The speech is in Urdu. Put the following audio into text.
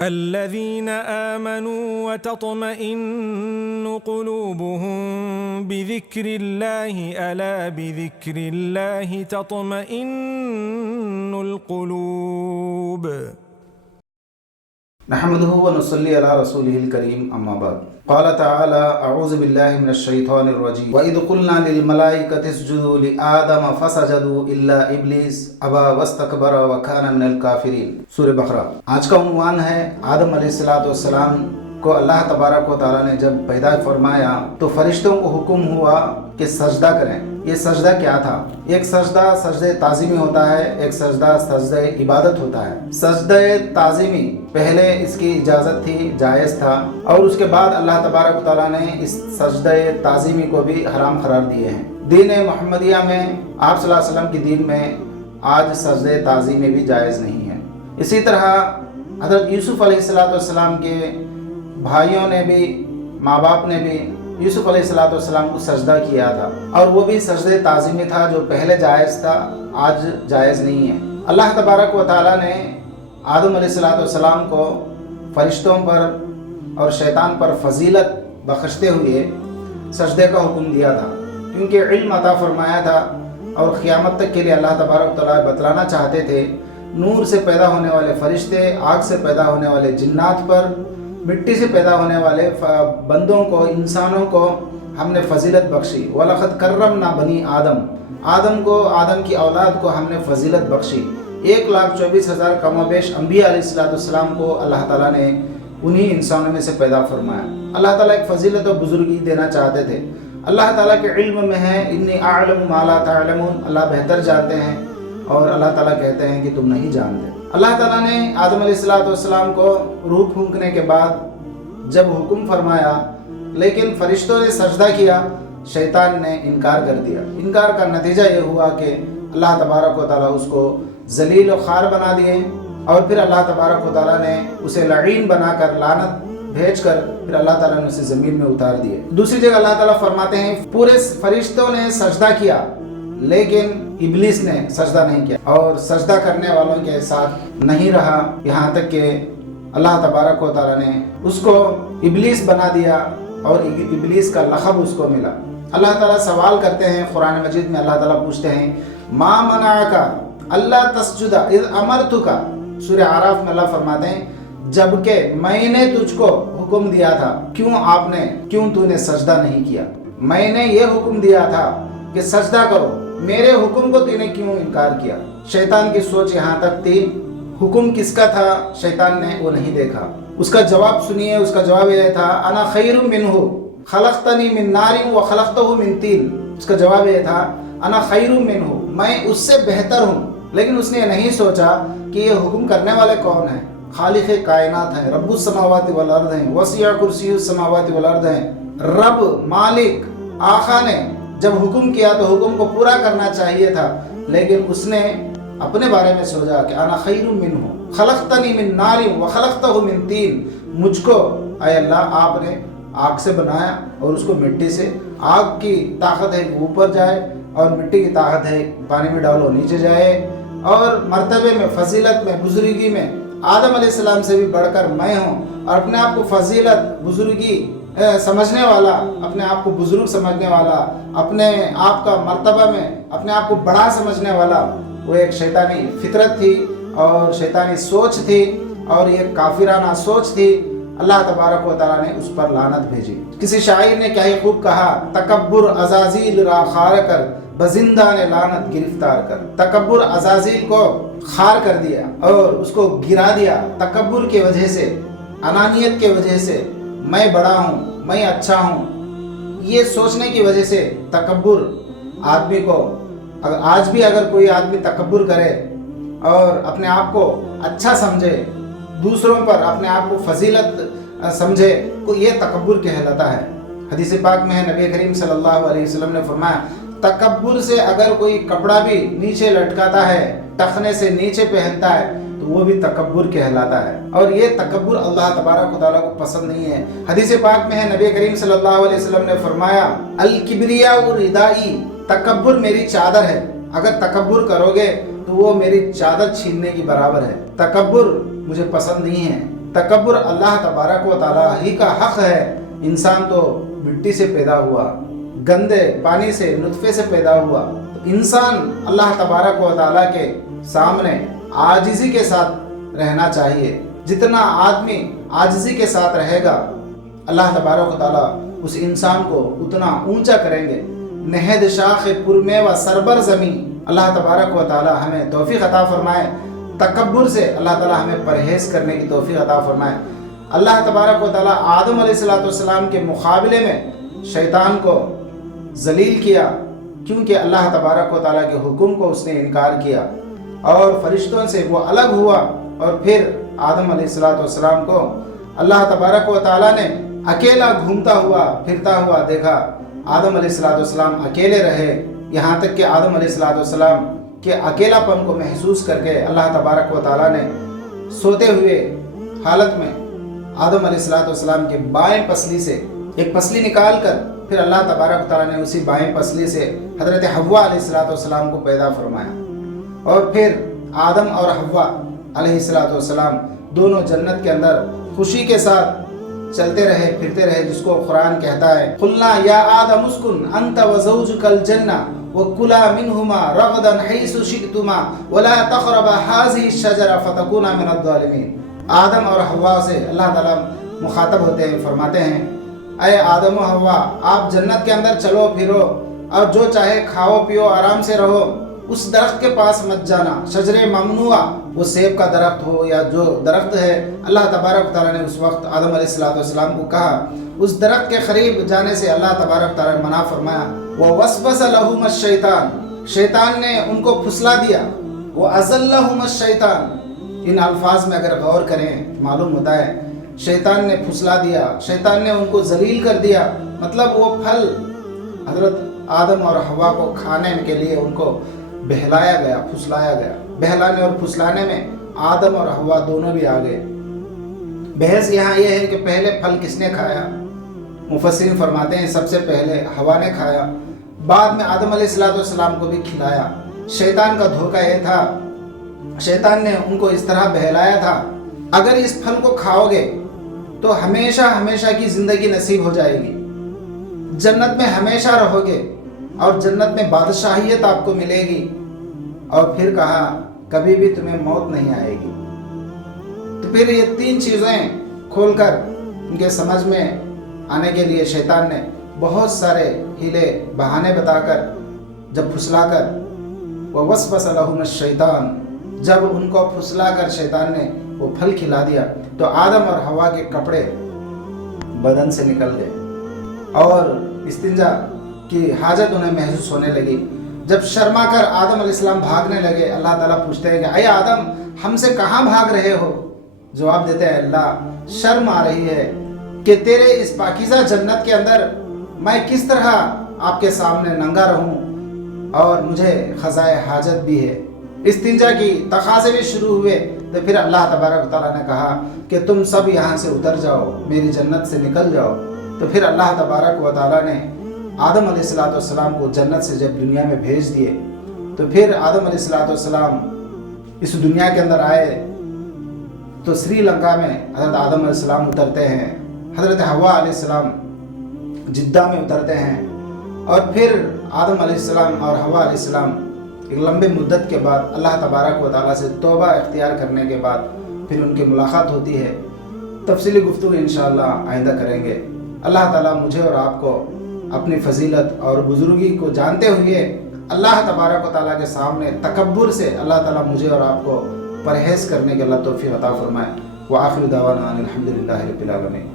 الذين آمنوا وتطمئن قلوبهم بذكر الله ألا بذكر الله تطمئن القلوب نحمده ونصلي على رسوله الكريم اما بعد قال تعالى اعوذ بالله من الشيطان الرجيم واذ قلنا للملائكه اسجدوا لآدم فسجدوا الا ابلیس ابى واستكبر وكان من الكافرين سورہ بقرہ۔ آج کا عنوان ہے آدم علیہ السلام کو اللہ تبارک و تعالیٰ نے جب پیدا فرمایا تو فرشتوں کو حکم ہوا کہ سجدہ کریں۔ یہ سجدہ کیا تھا؟ ایک سجدہ سجدہ تعظیمی ہوتا ہے، ایک سجدہ سجدہ عبادت ہوتا ہے۔ سجدہ تعظیمی پہلے اس کی اجازت تھی، جائز تھا، اور اس کے بعد اللہ تبارک و تعالیٰ نے اس سجدہ تعظیمی کو بھی حرام قرار دیے ہیں۔ دین محمدیہ میں آپ صلی اللہ علیہ وسلم کی دین میں آج سجدہ تعظیمی بھی جائز نہیں ہے۔ اسی طرح حضرت یوسف علیہ السلام کے بھائیوں نے بھی، ماں باپ نے بھی یوسف علیہ السلام کو سجدہ کیا تھا، اور وہ بھی سجدہ تعظیمی تھا جو پہلے جائز تھا، آج جائز نہیں ہے۔ اللہ تبارک و تعالیٰ نے آدم علیہ السلام کو فرشتوں پر اور شیطان پر فضیلت بخشتے ہوئے سجدے کا حکم دیا تھا، کیونکہ علم عطا فرمایا تھا اور قیامت تک کے لیے اللہ تبارک و تعالیٰ بتلانا چاہتے تھے۔ نور سے پیدا ہونے والے فرشتے، آگ سے پیدا ہونے والے جنات پر، مٹی سے پیدا ہونے والے بندوں کو، انسانوں کو ہم نے فضیلت بخشی۔ وَلَقَدْ كَرَّمْنَا بَنِي آدم، آدم کی اولاد کو ہم نے فضیلت بخشی۔ 1,24,000 کم و بیش انبیاء علیہ السلام کو اللہ تعالیٰ نے انہی انسانوں میں سے پیدا فرمایا۔ اللہ تعالیٰ ایک فضیلت و بزرگی دینا چاہتے تھے۔ اللہ تعالیٰ کے علم میں ہے انی اعلم ما لا تعلمون، اللہ بہتر جانتے ہیں، اور اللہ تعالیٰ کہتے ہیں کہ تم نہیں جانتے۔ اللہ تعالیٰ نے آدم علیہ السلام کو روح پھونکنے کے بعد جب حکم فرمایا، لیکن فرشتوں نے سجدہ کیا، شیطان نے انکار کر دیا۔ انکار کا نتیجہ یہ ہوا کہ اللہ تبارک و تعالیٰ اس کو ذلیل و خوار بنا دیے، اور پھر اللہ تبارک و تعالیٰ نے اسے لعین بنا کر، لعنت بھیج کر، پھر اللہ تعالیٰ نے اسے زمین میں اتار دیے۔ دوسری جگہ اللہ تعالیٰ فرماتے ہیں پورے فرشتوں نے سجدہ کیا لیکن ابلیس نے سجدہ نہیں کیا، اور سجدہ کرنے والوں کے ساتھ نہیں رہا، یہاں تک کہ اللہ تبارک و تعالیٰ نے اس کو ابلیس بنا دیا، اور ابلیس کا لقب اس کو ملا۔ اللہ تعالیٰ سوال کرتے ہیں قرآن مجید میں، اللہ تعالیٰ پوچھتے ہیں ما منعک اللہ تسجد اذ امرتک، سورہ اعراف میں اللہ فرماتے ہیں جبکہ میں نے تجھ کو حکم دیا تھا، کیوں تو نے سجدہ نہیں کیا؟ میں نے یہ حکم دیا تھا کہ سجدہ کرو، میرے حکم کو تو نے کیوں انکار کیا؟ شیطان کی سوچ یہاں تک تھی۔ حکم کس کا تھا شیطان نے وہ نہیں دیکھا۔ اس کا جواب سنیے، اس کا جواب یہ تھا انا خیر منہ خلقتنی من نار وخلقتہ من طین۔ اس کا جواب یہ تھا انا خیر منہ، میں اس سے بہتر ہوں۔ لیکن اس نے یہ نہیں سوچا کہ یہ حکم کرنے والے کون ہیں؟ خالق کائنات ہیں، رب السماوات والارض ہیں، وسیع کرسی السماوات والارض ہیں۔ رب، مالک، آقا نے جب حکم کیا تو حکم کو پورا کرنا چاہیے تھا، لیکن اس نے اپنے بارے میں سوچا کہ انا خیر منہ خلقتنی من نار وخلقتہ من طین، مجھ کو اے اللہ آپ نے آگ سے بنایا اور اس کو مٹی سے۔ آگ کی طاقت ہے کہ اوپر جائے، اور مٹی کی طاقت ہے پانی میں ڈالو نیچے جائے، اور مرتبے میں، فضیلت میں، بزرگی میں آدم علیہ السلام سے بھی بڑھ کر میں ہوں، اور اپنے آپ کو فضیلت، بزرگی سمجھنے والا، اپنے آپ کو بزرگ سمجھنے والا، اپنے آپ کا مرتبہ میں اپنے آپ کو بڑا سمجھنے والا، وہ ایک شیطانی فطرت تھی اور شیطانی سوچ تھی، اور ایک کافرانہ سوچ تھی۔ اللہ تبارک و تعالیٰ نے اس پر لعنت بھیجی۔ کسی شاعر نے کیا ہی خوب کہا، تکبر عزازیل را خار کر بزندہ نے لعنت گرفتار کر۔ تکبر عزازیل کو خار کر دیا اور اس کو گرا دیا، تکبر کی وجہ سے، انانیت کی وجہ سے، میں بڑا ہوں، میں اچھا ہوں، یہ سوچنے کی وجہ سے تکبر آدمی کو، آج بھی اگر کوئی آدمی تکبر کرے اور اپنے آپ کو اچھا سمجھے، دوسروں پر اپنے آپ کو فضیلت سمجھے، تو یہ تکبر کہلاتا ہے۔ حدیث پاک میں ہے، نبی کریم صلی اللہ علیہ وسلم نے فرمایا تکبر سے اگر کوئی کپڑا بھی نیچے لٹکاتا ہے، ٹخنے سے نیچے پہنتا ہے، تو وہ بھی تکبر کہلاتا ہے، اور یہ تکبر اللہ تبارک و تعالیٰ کو پسند نہیں ہے۔ حدیث پاک میں ہے، نبی کریم صلی اللہ علیہ وسلم نے فرمایا الکبریاء ردائی، تکبر میری چادر ہے، اگر تکبر کرو گے تو وہ میری چادر چھیننے کی برابر ہے۔ تکبر مجھے پسند نہیں ہے، تکبر اللہ تبارک و تعالیٰ ہی کا حق ہے۔ انسان تو مٹی سے پیدا ہوا، گندے پانی سے، نطفے سے پیدا ہوا، تو انسان اللہ تبارک و تعالیٰ کے سامنے عاجزی کے ساتھ رہنا چاہیے۔ جتنا آدمی عاجزی کے ساتھ رہے گا اللہ تبارک و تعالیٰ اس انسان کو اتنا اونچا کریں گے۔ نہد شاخ پرمے و سربر زمین، اللہ تبارک و تعالیٰ ہمیں توفیق عطا فرمائے۔ تکبر سے اللہ تعالیٰ ہمیں پرہیز کرنے کی توفیق عطا فرمائے۔ اللہ تبارک و تعالیٰ آدم علیہ السلام کے مقابلے میں شیطان کو ذلیل کیا، کیونکہ اللہ تبارک و تعالیٰ کے حکم کو اس نے انکار کیا اور فرشتوں سے وہ الگ ہوا۔ اور پھر آدم علیہ السلام کو اللہ تبارک و تعالیٰ نے اکیلا گھومتا ہوا پھرتا ہوا دیکھا۔ آدم علیہ السلام اکیلے رہے، یہاں تک کہ آدم علیہ السلام کے اکیلا پن کو محسوس کر کے اللہ تبارک و تعالیٰ نے سوتے ہوئے حالت میں آدم علیہ السلام کے بائیں پسلی سے ایک پسلی نکال کر پھر اللہ تبارک و تعالیٰ نے اسی بائیں پسلی سے حضرت حوا علیہ السلام کو پیدا فرمایا۔ اور پھر آدم اور حوا علیہ السلام دونوں جنت کے اندر خوشی کے ساتھ چلتے رہے پھرتے رہے، جس کو قرآن کہتا ہے قلنا یا آدم اسکن انت وزوجک الجنہ وکلا منہما رغدا حیث شئتما ولا تقربا هذه الشجرة فتکونا من الظالمین۔ آدم اور حوا سے اللہ تعالیٰ مخاطب ہوتے ہیں، فرماتے ہیں اے آدم و حوا، آپ جنت کے اندر چلو پھرو اور جو چاہے کھاؤ پیو، آرام سے رہو، اس درخت کے پاس مت جانا، شجر ممنوع، وہ سیب کا درخت ہو یا جو درخت ہے، اللہ تبارک تعالیٰ نے اس وقت آدم علیہ السلام کو کہا اس درخت کے قریب جانے سے اللہ تبارک تعالیٰ نے منع فرمایا۔ وَوَسْوَسَ لَهُمَا الشَّيْطَانُ، شیطان نے ان کو پھسلا دیا۔ وَأَزَلَّهُمَا الشَّيْطَانُ، ان الفاظ میں اگر غور کریں معلوم ہوتا ہے شیطان نے پھسلا دیا، شیطان نے ان کو ذلیل کر دیا، مطلب وہ پھل حضرت آدم اور حوا کو کھانے کے لیے ان کو بہلایا گیا، پھسلایا گیا۔ بہلانے اور پھسلانے میں آدم اور حوا دونوں بھی آ گئے۔ بحث یہاں یہ ہے کہ پہلے پھل کس نے کھایا؟ مفسرین فرماتے ہیں سب سے پہلے حوا نے کھایا، بعد میں آدم علیہ السلام کو بھی کھلایا۔ شیطان کا دھوکہ یہ تھا، شیطان نے ان کو اس طرح بہلایا تھا اگر اس پھل کو کھاؤ گے تو ہمیشہ ہمیشہ کی زندگی نصیب ہو جائے گی، جنت میں ہمیشہ رہو گے اور جنت میں بادشاہیت آپ کو ملے گی، اور پھر کہا کبھی بھی تمہیں موت نہیں آئے گی۔ تو پھر یہ تین چیزیں کھول کر ان کے سمجھ میں آنے کے لیے شیطان نے بہت سارے ہیلے بہانے بتا کر جب پھسلا کر وَوَسْوَسَ لَهُمَا الشَّيْطَانُ، جب ان کو پھسلا کر شیطان نے وہ پھل کھلا دیا تو آدم اور حوا کے کپڑے بدن سے نکل گئے اور استنجا کی حاجت انہیں محسوس ہونے لگی۔ جب شرما کر آدم علیہ السلام بھاگنے لگے، اللہ تعالیٰ پوچھتے ہیں کہ اے آدم ہم سے کہاں بھاگ رہے ہو؟ جواب دیتے ہیں اللہ شرم آ رہی ہے کہ تیرے اس پاکیزہ جنت کے اندر میں کس طرح آپ کے سامنے ننگا رہوں اور مجھے قضائے حاجت بھی ہے۔ استنجا کی تقاضے بھی شروع ہوئے تو پھر اللہ تبارک تعالیٰ نے کہا کہ تم سب یہاں سے اتر جاؤ، میری جنت سے نکل جاؤ۔ تو پھر اللہ تبارک و تعالیٰ نے آدم علیہ السلام کو جنت سے جب دنیا میں بھیج دیے تو پھر آدم علیہ السلام اس دنیا کے اندر آئے تو سری لنکا میں حضرت آدم علیہ السلام اترتے ہیں، حضرت حوا علیہ السلام جدہ میں اترتے ہیں، اور پھر آدم علیہ السلام اور حوا علیہ السلام ایک لمبے مدت کے بعد اللہ تبارک و تعالیٰ سے توبہ اختیار کرنے کے بعد پھر ان کی ملاقات ہوتی ہے۔ تفصیلی گفتگو انشاءاللہ آئندہ کریں گے۔ اللہ تعالیٰ مجھے اور آپ کو اپنی فضیلت اور بزرگی کو جانتے ہوئے اللہ تبارک و تعالیٰ کے سامنے تکبر سے اللہ تعالیٰ مجھے اور آپ کو پرہیز کرنے کے اللہ توفیق عطا فرمائے۔ وآخر دعوانا الحمدللہ رب العالمین۔